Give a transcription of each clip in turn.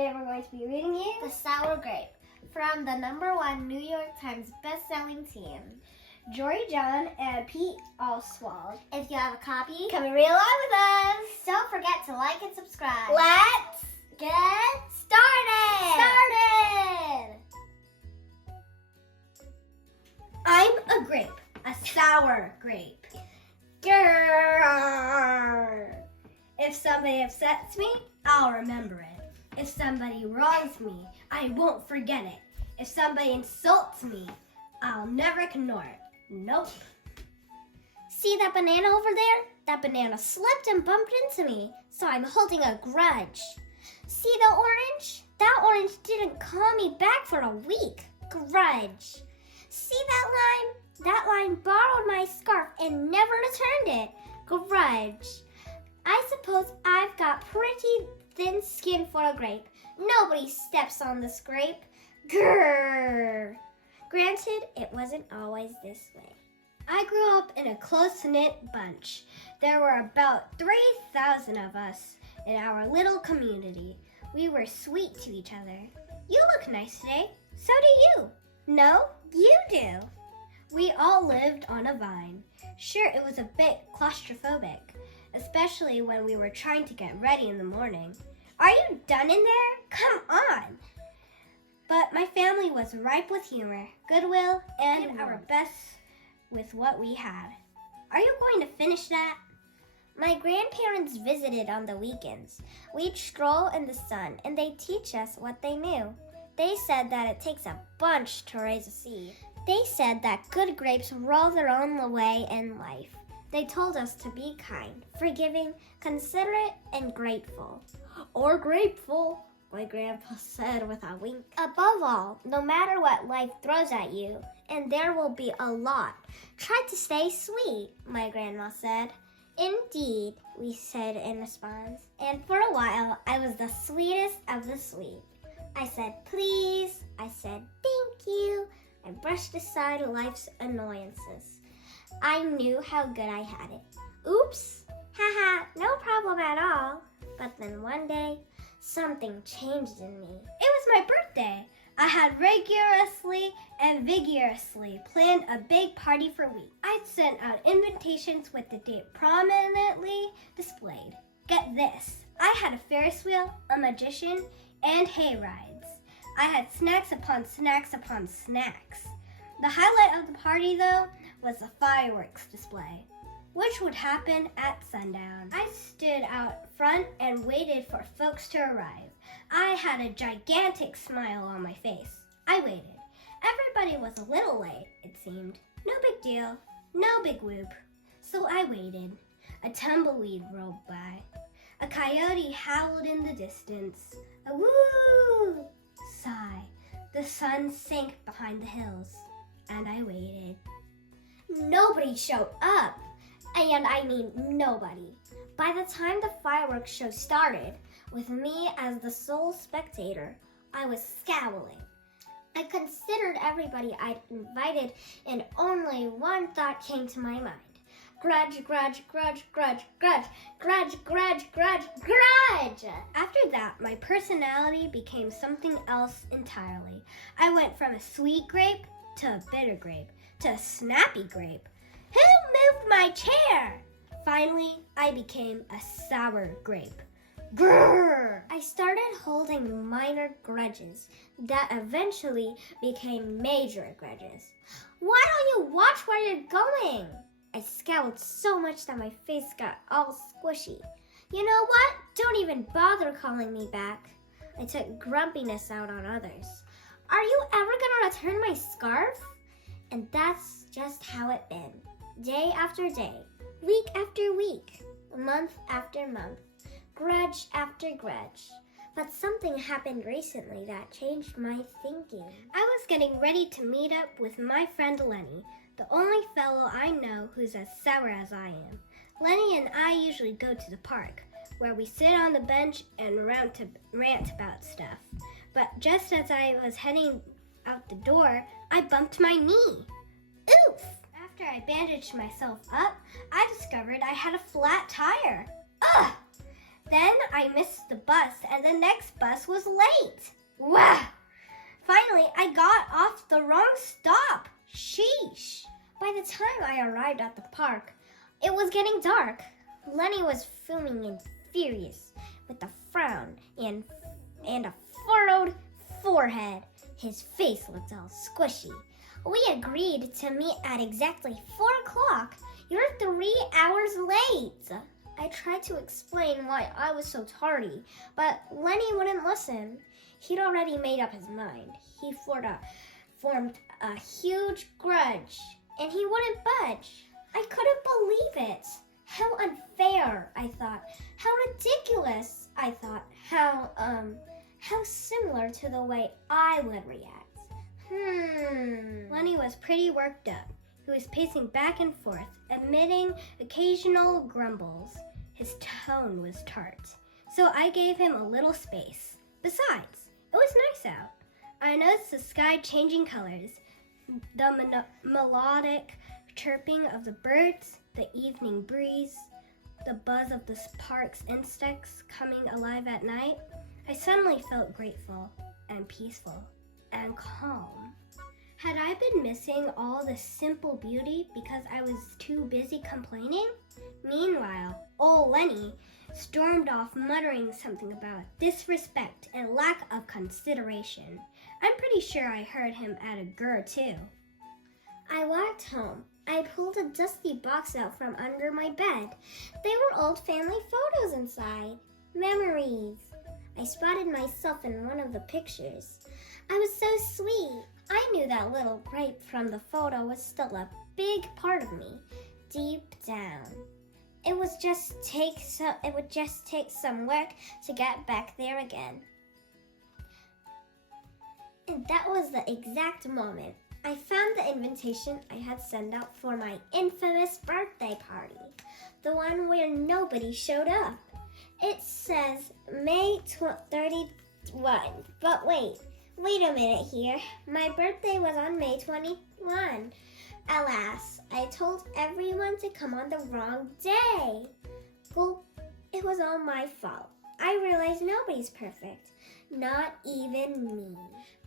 today we're going to be reading you The Sour Grape from the #1 New York Times bestselling team, Jory John and Pete Oswald. If you have a copy, Come and read along with us. don't forget to like and subscribe. Let's get started! I'm a grape, a sour grape. Grrr. If somebody upsets me, I'll remember it. If somebody wrongs me, I won't forget it. If somebody insults me, I'll never ignore it. Nope. See that banana over there? That banana slipped and bumped into me, so I'm holding a grudge. See the orange? That orange didn't call me back for a week. Grudge. See that lime? That lime borrowed my scarf and never returned it. Grudge. I suppose I've got pretty thin skin for a grape. Nobody steps on this grape. Grrr. Granted, it wasn't always this way. I grew up in a close-knit bunch. There were about 3,000 of us in our little community. We were sweet to each other. You look nice today. So do you. No, you do. We all lived on a vine. Sure, it was a bit claustrophobic, especially when we were trying to get ready in the morning. Are you done in there? Come on. But my family was ripe with humor, goodwill, and our best with what we had. Are you going to finish that? My grandparents visited on the weekends. We'd stroll in the sun, and they'd teach us what they knew. They said that it takes a bunch to raise a seed. They said that good grapes roll their own way in life. They told us to be kind, forgiving, considerate, and grateful. Or grateful, my grandpa said with a wink. Above all, no matter what life throws at you, and there will be a lot, try to stay sweet, my grandma said. Indeed, we said in response. And for a while, I was the sweetest of the sweet. I said please, I said thank you, I brushed aside life's annoyances. I knew how good I had it. Oops, haha, no problem at all. But then one day, something changed in me. It was my birthday. I had rigorously and vigorously planned a big party for weeks. I'd sent out invitations with the date prominently displayed. Get this, I had a Ferris wheel, a magician, and hay rides. I had snacks upon snacks upon snacks. The highlight of the party, though, was the fireworks display, which would happen at sundown. I stood out front and waited for folks to arrive. I had a gigantic smile on my face. I waited. Everybody was a little late, it seemed. No big deal, no big whoop. So I waited. A tumbleweed rolled by. A coyote howled in the distance. A woo! Sigh. The sun sank behind the hills, and I waited. Nobody showed up. And I mean nobody. By the time the fireworks show started, with me as the sole spectator, I was scowling. I considered everybody I'd invited, and only one thought came to my mind. Grudge, grudge, grudge, grudge, grudge, grudge, grudge, grudge, grudge. After that, my personality became something else entirely. I went from a sweet grape to a bitter grape to a snappy grape. Who moved my chair? Finally, I became a sour grape. Grrr! I started holding minor grudges that eventually became major grudges. Why don't you watch where you're going? I scowled so much that my face got all squishy. You know what? Don't even bother calling me back. I took grumpiness out on others. Are you ever gonna return my scarf? And that's just how it been. Day after day, week after week, month after month, grudge after grudge. But something happened recently that changed my thinking. I was getting ready to meet up with my friend Lenny, the only fellow I know who's as sour as I am. Lenny and I usually go to the park, where we sit on the bench and rant about stuff. But just as I was heading out the door, I bumped my knee. Oof! After I bandaged myself up, I discovered I had a flat tire. Ugh! Then I missed the bus and the next bus was late. Wow! Finally, I got off the wrong stop. Sheesh. By the time I arrived at the park, it was getting dark. Lenny was fuming and furious, with a frown and a furrowed forehead. His face looked all squishy. We agreed to meet at exactly 4 o'clock. You're 3 hours late. I tried to explain why I was so tardy, but Lenny wouldn't listen. He'd already made up his mind. He formed a huge grudge, and he wouldn't budge. I couldn't believe it. How unfair, I thought. How ridiculous, I thought. How similar to the way I would react. Lenny was pretty worked up. He was pacing back and forth, emitting occasional grumbles. His tone was tart, so I gave him a little space. Besides, it was nice out. I noticed the sky changing colors, the melodic chirping of the birds, the evening breeze, the buzz of the park's insects coming alive at night. I suddenly felt grateful and peaceful and calm. Had I been missing all the simple beauty because I was too busy complaining? Meanwhile, old Lenny stormed off muttering something about disrespect and lack of consideration. I'm pretty sure I heard him add a grr too. I walked home. I pulled a dusty box out from under my bed. They were old family photos inside. Memories. I spotted myself in one of the pictures. I was so sweet. I knew that little Grape from the photo was still a big part of me, deep down. It would just take some work to get back there again. And that was the exact moment I found the invitation I had sent out for my infamous birthday party, the one where nobody showed up. It says May 31, but wait a minute here. My birthday was on May 21. Alas, I told everyone to come on the wrong day. Well, it was all my fault. I realized nobody's perfect, not even me.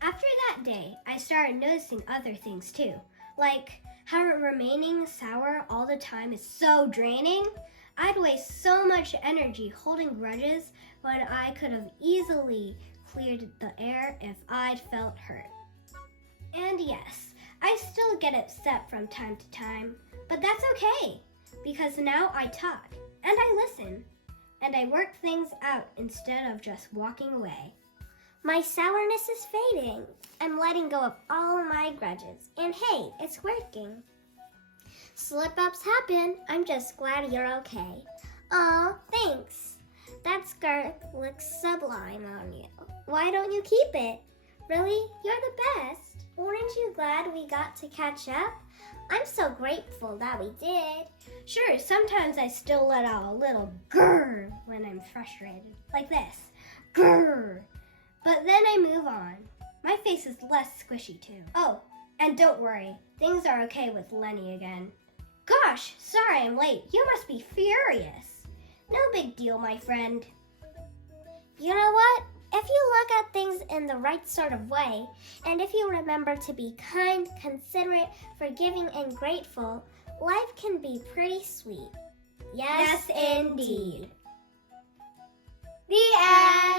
After that day, I started noticing other things too, like how remaining sour all the time is so draining. I'd waste so much energy holding grudges when I could have easily cleared the air if I'd felt hurt. And yes, I still get upset from time to time, but that's okay, because now I talk, and I listen, and I work things out instead of just walking away. My sourness is fading. I'm letting go of all my grudges, and hey, it's working. Slip-ups happen. I'm just glad you're okay. Aw, thanks. That skirt looks sublime on you. Why don't you keep it? Really? You're the best. Aren't you glad we got to catch up? I'm so grateful that we did. Sure, sometimes I still let out a little grrr when I'm frustrated, like this, grrr. But then I move on. My face is less squishy too. Oh, and don't worry, things are okay with Lenny again. Gosh, sorry I'm late. You must be furious. No big deal, my friend. You know what? If you look at things in the right sort of way, and if you remember to be kind, considerate, forgiving, and grateful, life can be pretty sweet. Yes, indeed. The end.